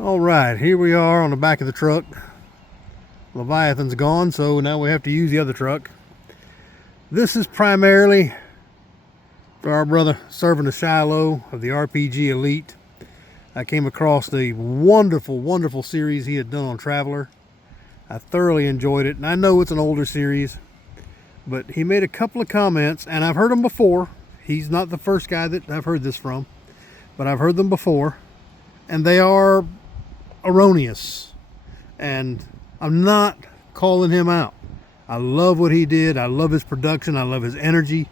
All right, here we are on the back of the truck. Leviathan's gone, so now we have to use the other truck. This is primarily for our brother Servant of Shiloh of the RPG Elite. I came across the wonderful series he had done on Traveler. I thoroughly enjoyed it, and I know it's an older series, but he made a couple of comments, and I've heard them before. He's not the first guy that I've heard this from, but I've heard them before, and they are erroneous, and I'm not calling him out. I love what he did. I love his production. I love his energy.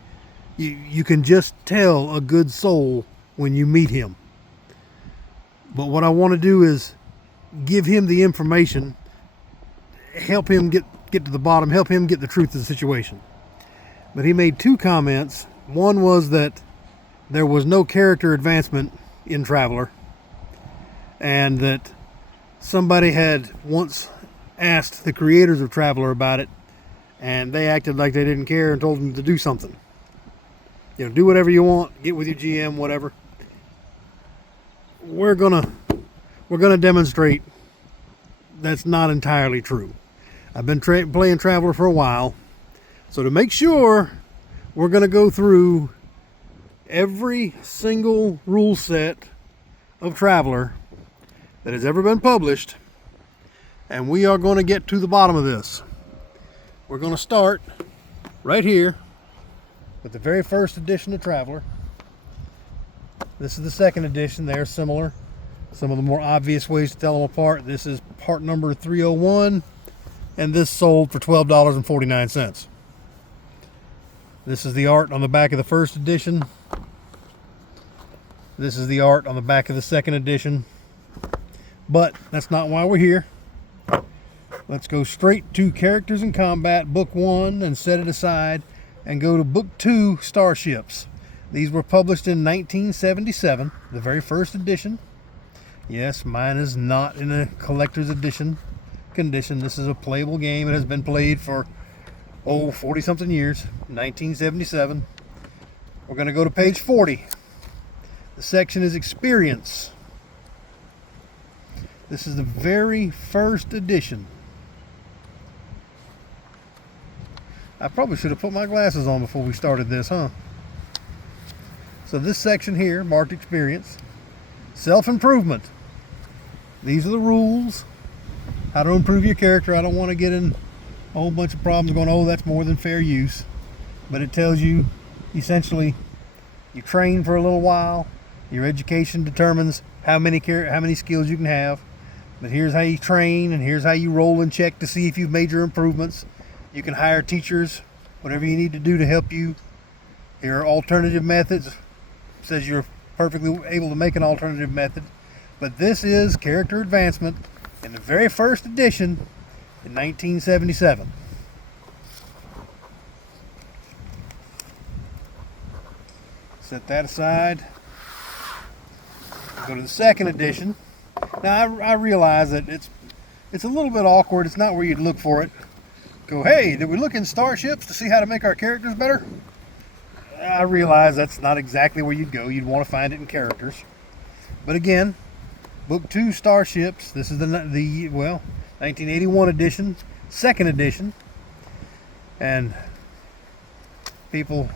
You can just tell a good soul when you meet him. But what I want to do is give him the information, help him get to the bottom, help him get the truth of the situation. But he made two comments. One was that there was no character advancement in Traveler, and that somebody had once asked the creators of Traveler about it, and they acted like they didn't care and told them to do something. You know, do whatever you want, get with your GM, whatever. We're gonna demonstrate that's not entirely true. I've been playing Traveler for a while, so to make sure, we're gonna go through every single rule set of Traveler that has ever been published, and we are going to get to the bottom of this. We're going to start right here with the very first edition of Traveler. This is the second edition. They're similar. Some of the more obvious ways to tell them apart. This is part number 301, and this sold for $12.49. This is the art on the back of the first edition. This is the art on the back of the second edition. But that's not why we're here. Let's go straight to Characters in Combat, Book 1, and set it aside, and go to Book 2, Starships. These were published in 1977, the very first edition. Yes, mine is not in a collector's edition condition. This is a playable game. It has been played for, 40-something years, 1977. We're going to go to page 40. The section is Experience. This is the very first edition. I probably should have put my glasses on before we started this, huh? So this section here, marked Experience. Self-improvement. These are the rules. How to improve your character. I don't want to get in a whole bunch of problems going, that's more than fair use. But it tells you, essentially, you train for a little while. Your education determines how many skills you can have. But here's how you train, and here's how you roll and check to see if you've made your improvements. You can hire teachers, whatever you need to do to help you. Here are alternative methods. It says you're perfectly able to make an alternative method. But this is character advancement in the very first edition in 1977. Set that aside. Go to the second edition. Now I realize that it's a little bit awkward. It's not where you'd look for it. Go, hey, did we look in Starships to see how to make our characters better? I realize that's not exactly where you'd go. You'd want to find it in Characters. But again, Book 2, Starships. This is the 1981 edition, second edition. And there's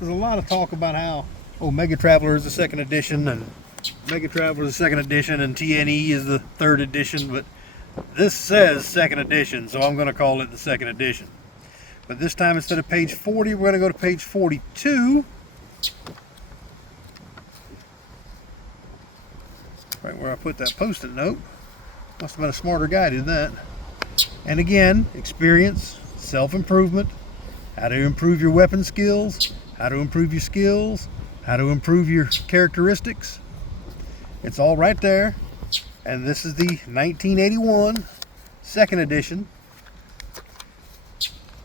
a lot of talk about how, Mega Traveler is the second edition, and Mega Traveler is the second edition, and TNE is the third edition, but this says second edition, so I'm going to call it the second edition. But this time, instead of page 40, we're going to go to page 42. Right where I put that post-it note. Must have been a smarter guy did that. And again, Experience, self-improvement, how to improve your weapon skills, how to improve your skills, how to improve your characteristics. It's all right there. And this is the 1981 second edition.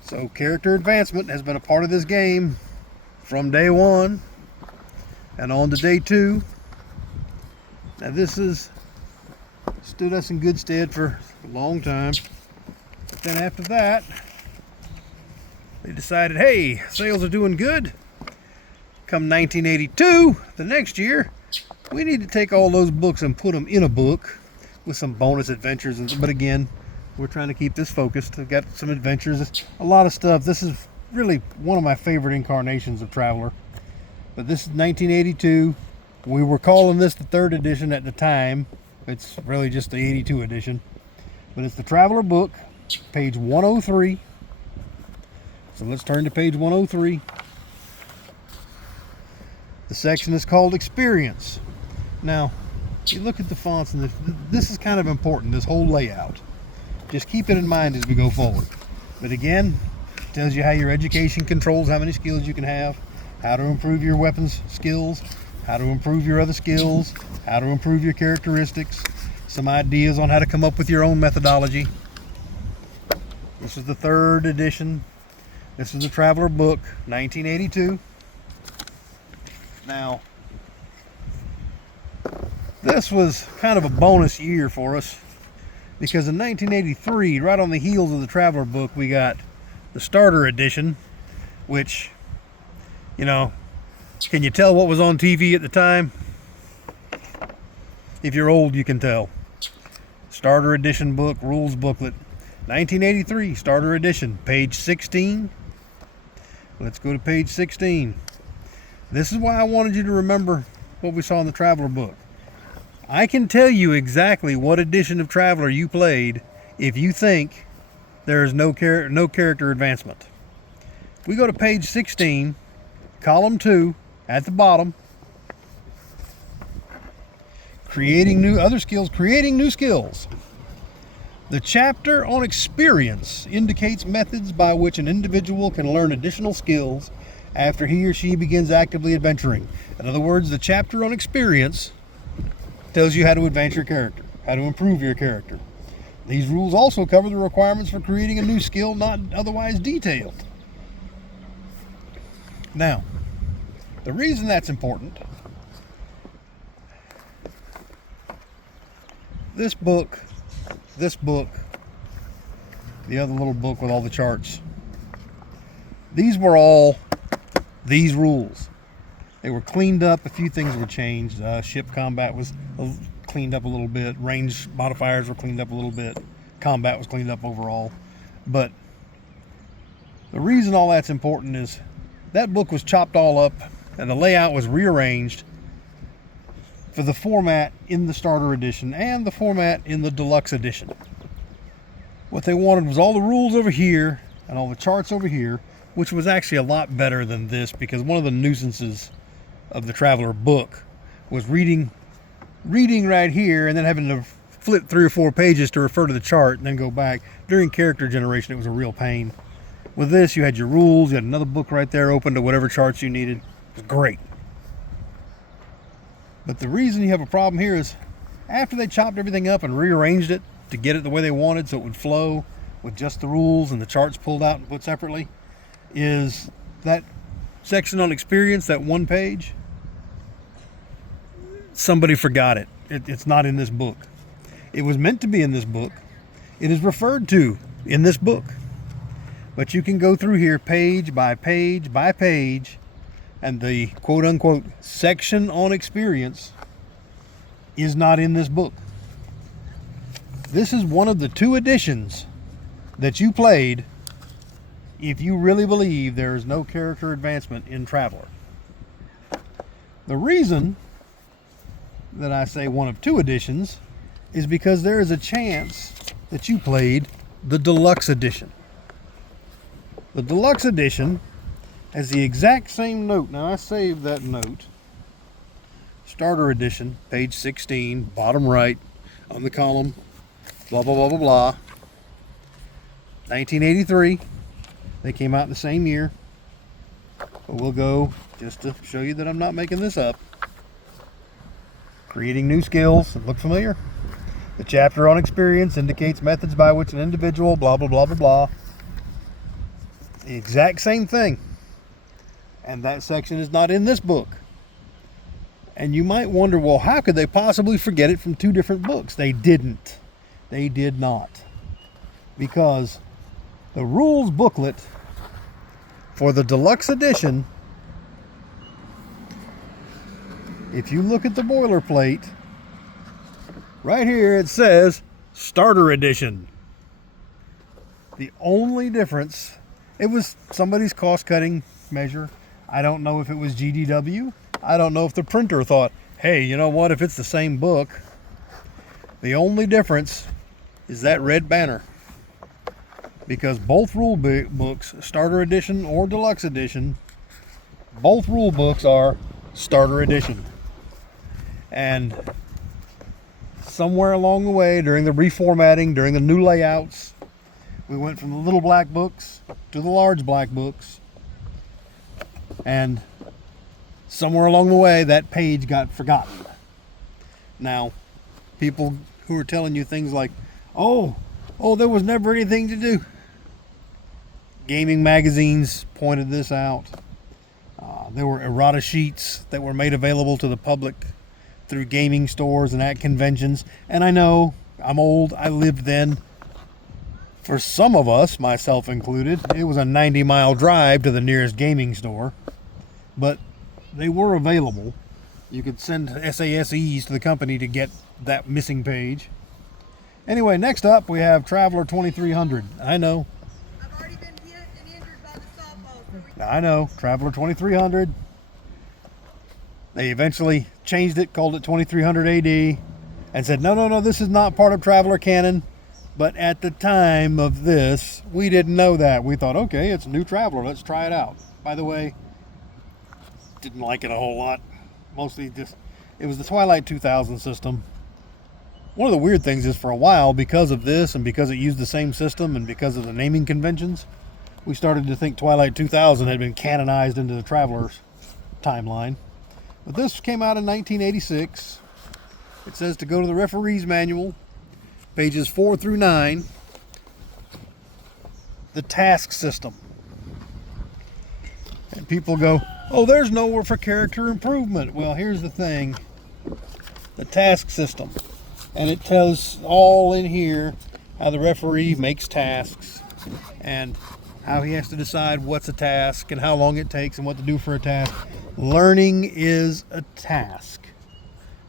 So character advancement has been a part of this game from day one and on to day 2. Now this has stood us in good stead for a long time. But then after that, they decided, hey, sales are doing good. Come 1982, the next year, We need to take all those books and put them in a book with some bonus adventures. But again, we're trying to keep this focused. I've got some adventures, a lot of stuff. This is really one of my favorite incarnations of Traveler. But this is 1982. We were calling this the 3rd edition at the time. It's really just the 82 edition. But it's the Traveler book, page 103. So let's turn to page 103. The section is called Experience. Now, you look at the fonts, and this is kind of important, this whole layout. Just keep it in mind as we go forward. But again, it tells you how your education controls how many skills you can have, how to improve your weapons skills, how to improve your other skills, how to improve your characteristics, some ideas on how to come up with your own methodology. This is the 3rd edition. This is the Traveler book, 1982. Now, this was kind of a bonus year for us because in 1983, right on the heels of the Traveler book, we got the Starter edition, which, you know, can you tell what was on TV at the time? If you're old, you can tell. Starter edition book, rules booklet, 1983, Starter edition, page 16. Let's go to page 16. This is why I wanted you to remember what we saw in the Traveler book. I can tell you exactly what edition of Traveler you played if you think there is no character advancement. If we go to page 16, column 2, at the bottom, creating new skills. The chapter on experience indicates methods by which an individual can learn additional skills after he or she begins actively adventuring. In other words, the chapter on experience tells you how to advance your character, how to improve your character. These rules also cover the requirements for creating a new skill not otherwise detailed. Now, the reason that's important, this book, the other little book with all the charts, these were all these rules. They were cleaned up. A few things were changed. Ship combat was cleaned up a little bit. Range modifiers were cleaned up a little bit. Combat was cleaned up overall. But the reason all that's important is that book was chopped all up and the layout was rearranged for the format in the Starter edition and the format in the Deluxe edition. What they wanted was all the rules over here and all the charts over here, which was actually a lot better than this, because one of the nuisances of the Traveler book was reading right here and then having to flip 3 or 4 pages to refer to the chart and then go back. During character generation, it was a real pain. With this, you had your rules, you had another book right there open to whatever charts you needed. It was great. But the reason you have a problem here is after they chopped everything up and rearranged it to get it the way they wanted so it would flow with just the rules and the charts pulled out and put separately, is that section on experience, that 1 page, somebody forgot it. It's not in this book. It was meant to be in this book. It is referred to in this book. But you can go through here page by page by page, and the quote-unquote section on experience is not in this book. This is one of the 2 editions that you played if you really believe there is no character advancement in Traveler. The reason that I say one of 2 editions is because there is a chance that you played the Deluxe edition. The Deluxe edition has the exact same note. Now, I saved that note. Starter edition, page 16, bottom right on the column, blah, blah, blah, blah, blah. 1983. They came out in the same year. But we'll go, just to show you that I'm not making this up. Creating new skills. Look familiar? The chapter on experience indicates methods by which an individual, blah, blah, blah, blah, blah. The exact same thing. And that section is not in this book. And you might wonder, well, how could they possibly forget it from 2 different books? They didn't. They did not. Because the rules booklet for the Deluxe edition if you look at the boilerplate, right here it says Starter Edition. The only difference, it was somebody's cost-cutting measure. I don't know if it was GDW. I don't know if the printer thought, hey, you know what, if it's the same book. The only difference is that red banner. Because both rule books, Starter Edition or Deluxe Edition, both rule books are Starter Edition. And somewhere along the way, during the reformatting, during the new layouts, we went from the little black books to the large black books. And somewhere along the way, that page got forgotten. Now, people who are telling you things like, oh, there was never anything to do. Gaming magazines pointed this out. There were errata sheets that were made available to the public through gaming stores and at conventions. And I know, I'm old, I lived then. For some of us, myself included, it was a 90-mile drive to the nearest gaming store. But they were available. You could send SASEs to the company to get that missing page. Anyway, next up we have Traveler 2300. I know. I've already been hit and injured by the softball. I know, Traveler 2300. They eventually changed it, called it 2300 AD, and said, no, this is not part of Traveler canon. But at the time of this, we didn't know that. We thought, okay, it's a new Traveler, let's try it out. By the way, didn't like it a whole lot. Mostly just, it was the Twilight 2000 system. One of the weird things is, for a while, because of this and because it used the same system and because of the naming conventions, we started to think Twilight 2000 had been canonized into the Traveler's timeline. But this came out in 1986. It says to go to the referee's manual, pages 4 through 9, the task system. And people go, oh, there's nowhere for character improvement. Well, here's the thing. The task system. And it tells all in here how the referee makes tasks and how he has to decide what's a task and how long it takes and what to do for a task. Learning is a task.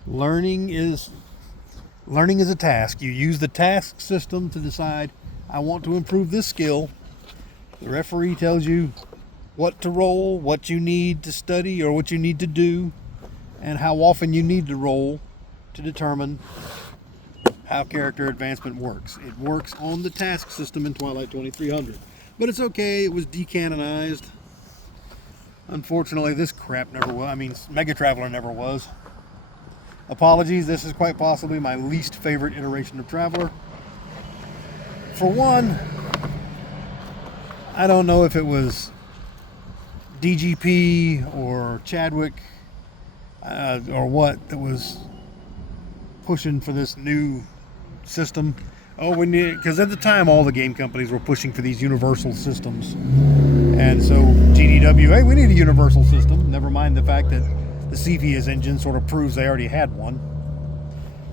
Learning is a task. You use the task system to decide, I want to improve this skill. The referee tells you what to roll, what you need to study or what you need to do, and how often you need to roll to determine how character advancement works. It works on the task system in Twilight 2300. But it's okay, it was decanonized. Unfortunately, this crap never was. Mega Traveler never was. Apologies, this is quite possibly my least favorite iteration of Traveler. For one, I don't know if it was DGP or Chadwick or what that was pushing for this new system. Because at the time all the game companies were pushing for these universal systems. And so GDW, hey, we need a universal system. Never mind the fact that the Cepheus engine sort of proves they already had one.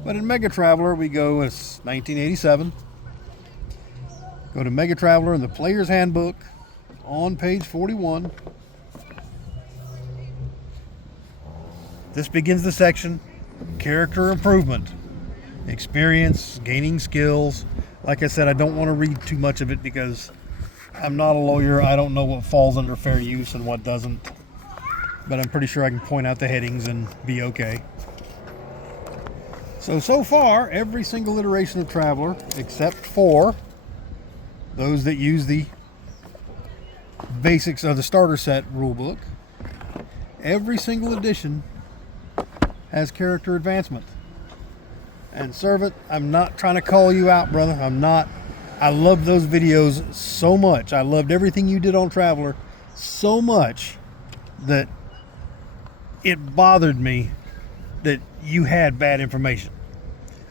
But in Mega Traveler, we go, it's 1987. Go to Mega Traveler in the Player's Handbook on page 41. This begins the section, Character Improvement. Experience, gaining skills. Like I said, I don't want to read too much of it because I'm not a lawyer. I don't know what falls under fair use and what doesn't. But I'm pretty sure I can point out the headings and be okay. So far, every single iteration of Traveler, except for those that use the basics of the starter set rulebook, every single edition has character advancement. And Servant, I'm not trying to call you out, brother. I'm not. I loved those videos so much. I loved everything you did on Traveler so much that it bothered me that you had bad information.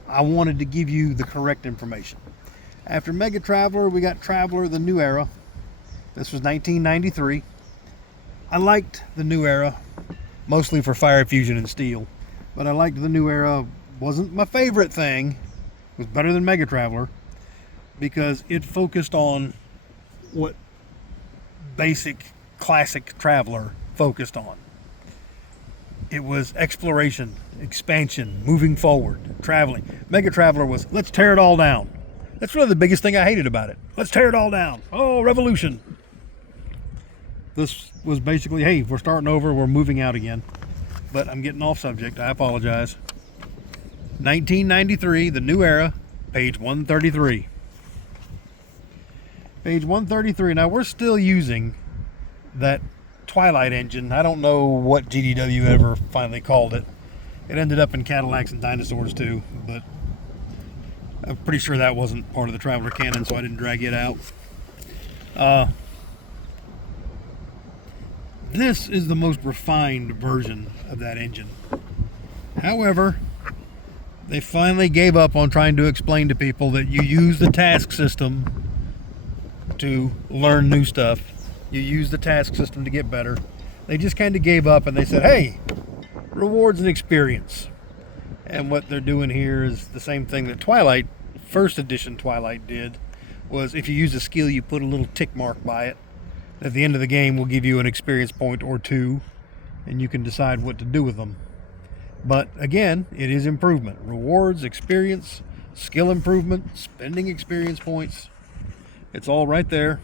I wanted to give you the correct information. After Mega Traveler, we got Traveler the New Era. This was 1993. I liked the New Era, mostly for Fire Fusion and Steel. But I liked the New Era. Wasn't my favorite thing. It was better than Mega Traveler because it focused on what basic classic Traveler focused on. It was exploration, expansion, moving forward, traveling. Mega Traveler was, let's tear it all down. That's really the biggest thing I hated about it. Let's tear it all down. Oh, revolution. This was basically, hey, we're starting over, we're moving out again. But I'm getting off subject, I apologize. 1993, the new era, page 133. Page 133. Now we're still using that Twilight engine. I don't know what GDW ever finally called it. It ended up in Cadillacs and Dinosaurs too, but I'm pretty sure that wasn't part of the Traveler canon, so I didn't drag it out. This is the most refined version of that engine. However, they finally gave up on trying to explain to people that you use the task system to learn new stuff. You use the task system to get better. They just kind of gave up and they said, hey, rewards and experience. And what they're doing here is the same thing that Twilight, first edition Twilight did, was if you use a skill, you put a little tick mark by it. At the end of the game, will give you an experience point or two, and you can decide what to do with them. But again, it is improvement. Rewards, experience, skill improvement, spending experience points. It's all right there.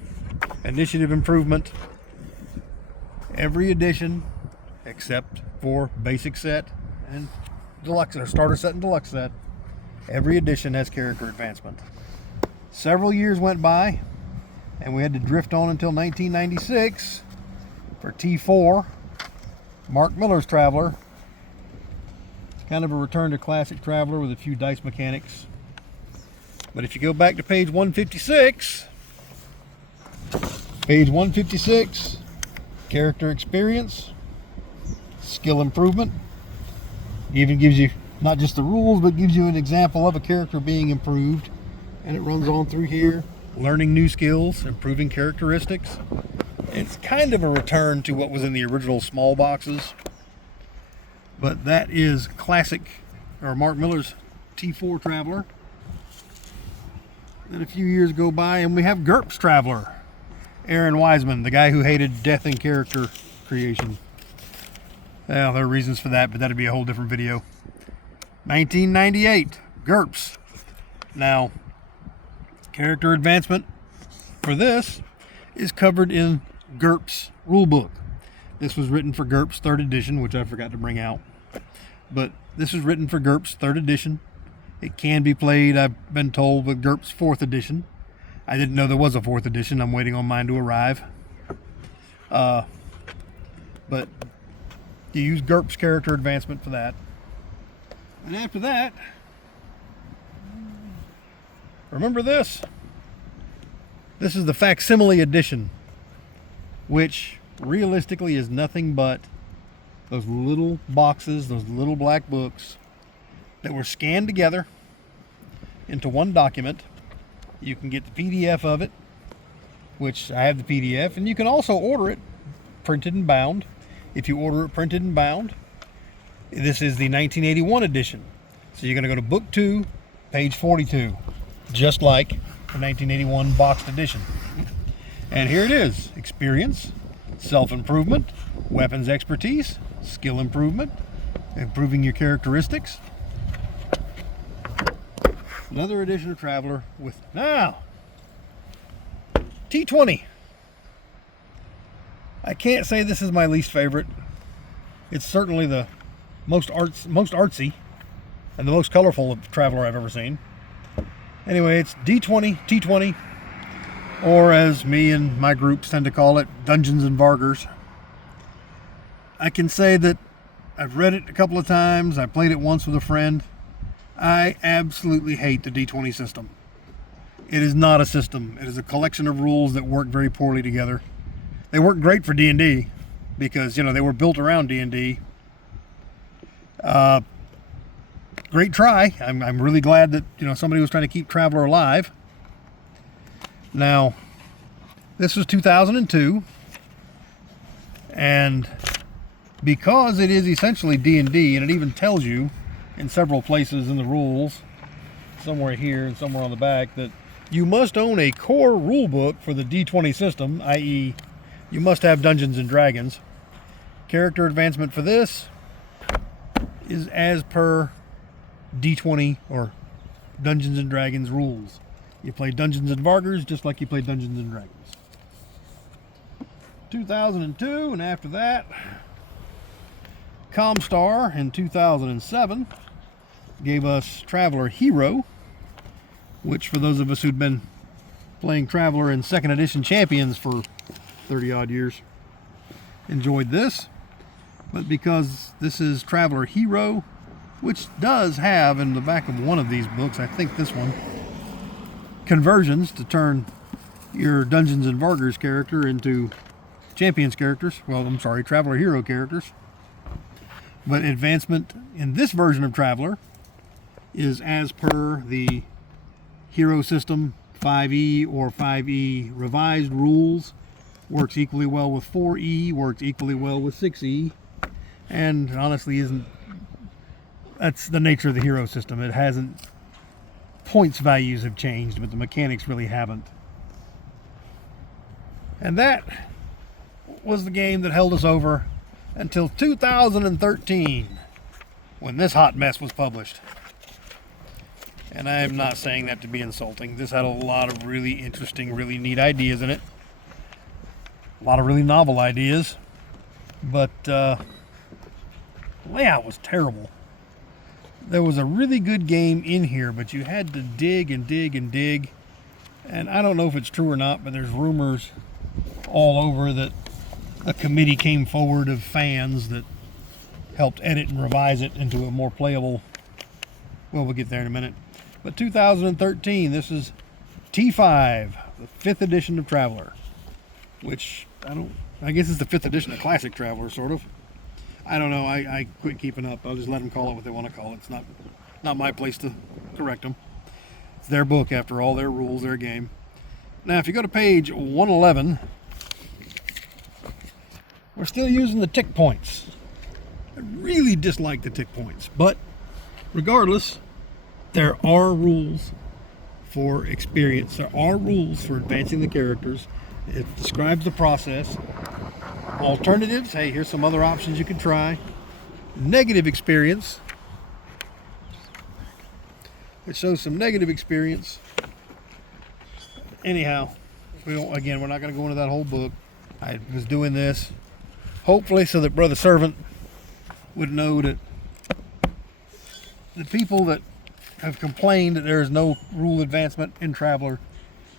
Initiative improvement. Every edition, except for basic set and deluxe, or starter set and deluxe set, every edition has character advancement. Several years went by, and we had to drift on until 1996 for T4, Mark Miller's Traveler. It's kind of a return to classic Traveler with a few dice mechanics. But if you go back to page 156, character experience, skill improvement. It even gives you not just the rules, but gives you an example of a character being improved. And it runs on through here, learning new skills, improving characteristics. It's kind of a return to what was in the original small boxes. But that is classic, or Mark Miller's T4 Traveler. Then a few years go by and we have GURPS Traveler. Aaron Wiseman, the guy who hated death in character creation. Well, there are reasons for that, but that'd be a whole different video. 1998, GURPS. Now, character advancement for this is covered in GURPS rulebook. This was written for GURPS 3rd edition, which I forgot to bring out. But this was written for GURPS 3rd edition. It can be played, I've been told, with GURPS 4th edition. I didn't know there was a 4th edition. I'm waiting on mine to arrive. But you use GURPS character advancement for that. And after that, remember this? This is the facsimile edition, which realistically is nothing but those little boxes, those little black books that were scanned together into one document. You can get the PDF of it, which I have the PDF, and you can also order it printed and bound. If you order it printed and bound, this is the 1981 edition. So you're going to go to book 2, page 42, just like the 1981 boxed edition. And here it is: experience, self-improvement, weapons expertise, skill improvement, improving your characteristics. Another edition of Traveler with now T20. I can't say this is my least favorite. It's certainly the most artsy and the most colorful of Traveler I've ever seen. Anyway, it's D20, T20, or as me and my groups tend to call it, Dungeons and Vargers. I can say that I've read it a couple of times. I played it once with a friend. I absolutely hate the D20 system. It is not a system. It is a collection of rules that work very poorly together. They work great for D&D because, you know, they were built around D&D. Great try. I'm really glad that, you know, somebody was trying to keep Traveler alive. Now, this was 2002, and because it is essentially D&D, and it even tells you in several places in the rules, somewhere here and somewhere on the back, that you must own a core rule book for the D20 system, i.e. you must have Dungeons and Dragons. Character advancement for this, is as per D20 or Dungeons and Dragons rules. You play Dungeons and Vargers just like you play Dungeons and Dragons. 2002, and after that, Comstar in 2007 gave us Traveler Hero, which for those of us who'd been playing Traveler in 2nd edition Champions for 30 odd years enjoyed this. But because this is Traveler Hero, which does have in the back of one of these books, I think this one, conversions to turn your Dungeons and Vargers character into Champions characters. Well, I'm sorry, Traveler Hero characters. But advancement in this version of Traveler is as per the Hero System 5e or 5e revised rules. Works equally well with 4e, works equally well with 6e, and honestly that's the nature of the Hero System. It hasn't, points values have changed, but the mechanics really haven't. And that was the game that held us over until 2013, when this hot mess was published. And I am not saying that to be insulting. This had a lot of really interesting, really neat ideas in it. A lot of really novel ideas. But layout was terrible. There was a really good game in here, but you had to dig and dig and dig. And I don't know if it's true or not, but there's rumors all over that a committee came forward of fans that helped edit and revise it into a more playable, well, we'll get there in a minute. But 2013, this is T5, the 5th edition of Traveler, which I guess it's the 5th edition of Classic Traveler, sort of. I don't know, I quit keeping up. I'll just let them call it what they want to call it. It's not my place to correct them. It's their book, after all, their rules, their game. Now, if you go to page 111, we're still using the tick points. I really dislike the tick points, but regardless, there are rules for experience. There are rules for advancing the characters. It describes the process. Alternatives, hey, here's some other options you can try. Negative experience. It shows some negative experience. Anyhow, we're not going to go into that whole book. I was doing this hopefully so that Brother Servant would know that the people that have complained that there is no rule advancement in Traveler,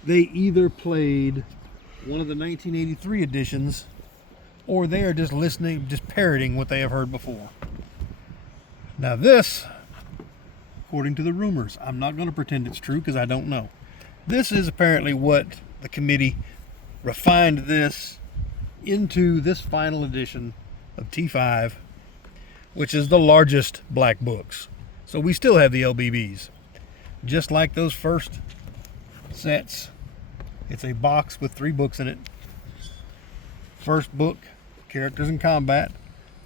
they either played one of the 1983 editions, or they are just listening, just parroting what they have heard before. Now this, according to the rumors, I'm not going to pretend it's true because I don't know. This is apparently what the committee refined this into this final edition of T5, which is the largest black books. So we still have the LBBs. Just like those first sets, it's a box with 3 books in it. First book, Characters in Combat.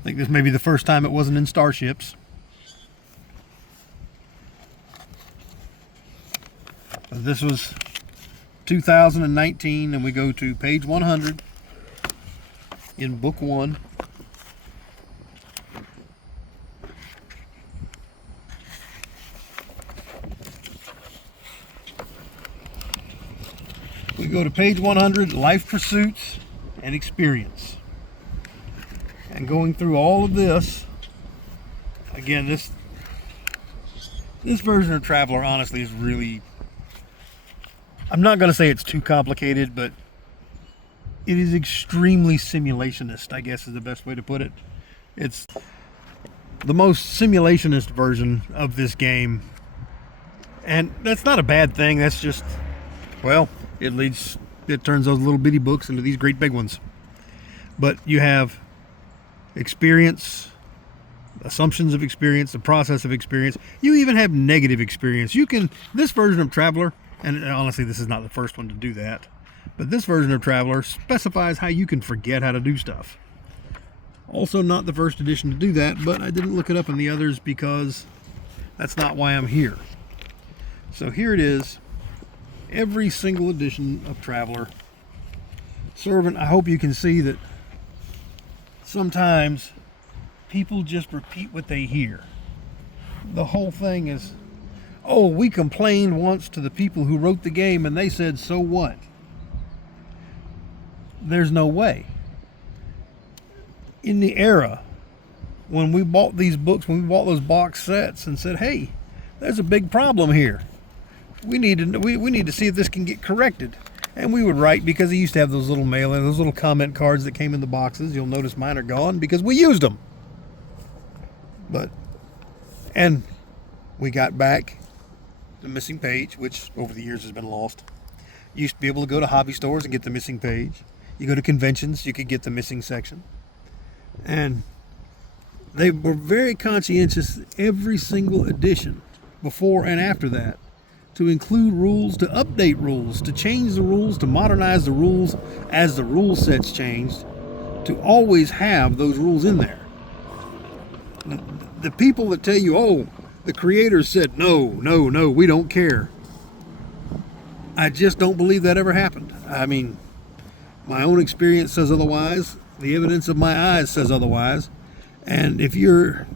I think this may be the first time it wasn't in Starships. This was 2019, and we go to page 100 in book 1. We go to page 100, Life Pursuits and Experience. And going through all of this, again, this version of Traveler honestly is really, I'm not going to say it's too complicated, but it is extremely simulationist, I guess is the best way to put it. It's the most simulationist version of this game. And that's not a bad thing, that's just, well, it turns those little bitty books into these great big ones. But you have experience, assumptions of experience, the process of experience. You even have negative experience. This version of Traveler, and honestly this is not the first one to do that, but this version of Traveler specifies how you can forget how to do stuff. Also not the first edition to do that, but I didn't look it up in the others because that's not why I'm here. So here it is. Every single edition of Traveler. Servant, I hope you can see that sometimes people just repeat what they hear. the whole thing is, oh, we complained once to the people who wrote the game and they said, so what? There's no way. In the era when we bought these books, when we bought those box sets and said, hey, there's a big problem here. We need to see if this can get corrected. And we would write, because he used to have those little those little comment cards that came in the boxes. You'll notice mine are gone because we used them. And we got back the missing page, which over the years has been lost. You used to be able to go to hobby stores and get the missing page. You go to conventions, you could get the missing section. And they were very conscientious every single edition, before and after that, to include rules, to update rules, to change the rules, to modernize the rules as the rule sets changed, to always have those rules in there. The people that tell you, oh, the creators said, no, we don't care. I just don't believe that ever happened. I mean, my own experience says otherwise. The evidence of my eyes says otherwise. And if you're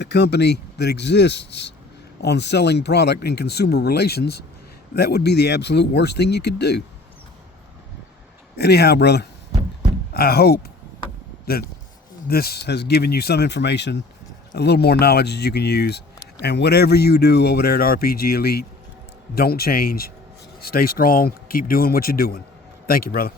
a company that exists on selling product and consumer relations, that would be the absolute worst thing you could do. Anyhow, brother, I hope that this has given you some information, a little more knowledge that you can use. And whatever you do over there at RPG Elite, don't change. Stay strong. Keep doing what you're doing. Thank you, brother.